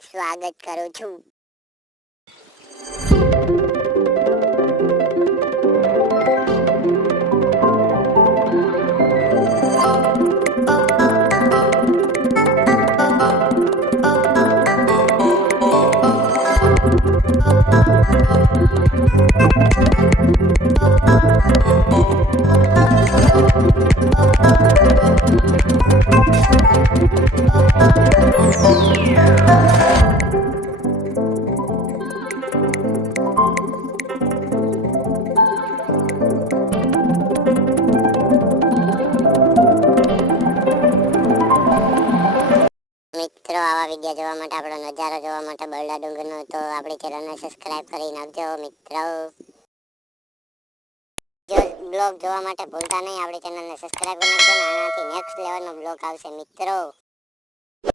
હાર્દિક સ્વાગત કરું છું. મિત્રો, આવા વિડિયો જોવા માટે, આપણો નજારો જોવા માટે, બરડા ડુંગરનો, તો આપણી ચેનલને સબસ્ક્રાઇબ કરી નાખજો મિત્રો. જો બ્લોગ જોવા માટે ભૂલતા નહીં, આપણી ચેનલને સબસ્ક્રાઇબ કરી નાખજો. આનાથી નેક્સ્ટ લેવલનો બ્લોગ આવશે મિત્રો.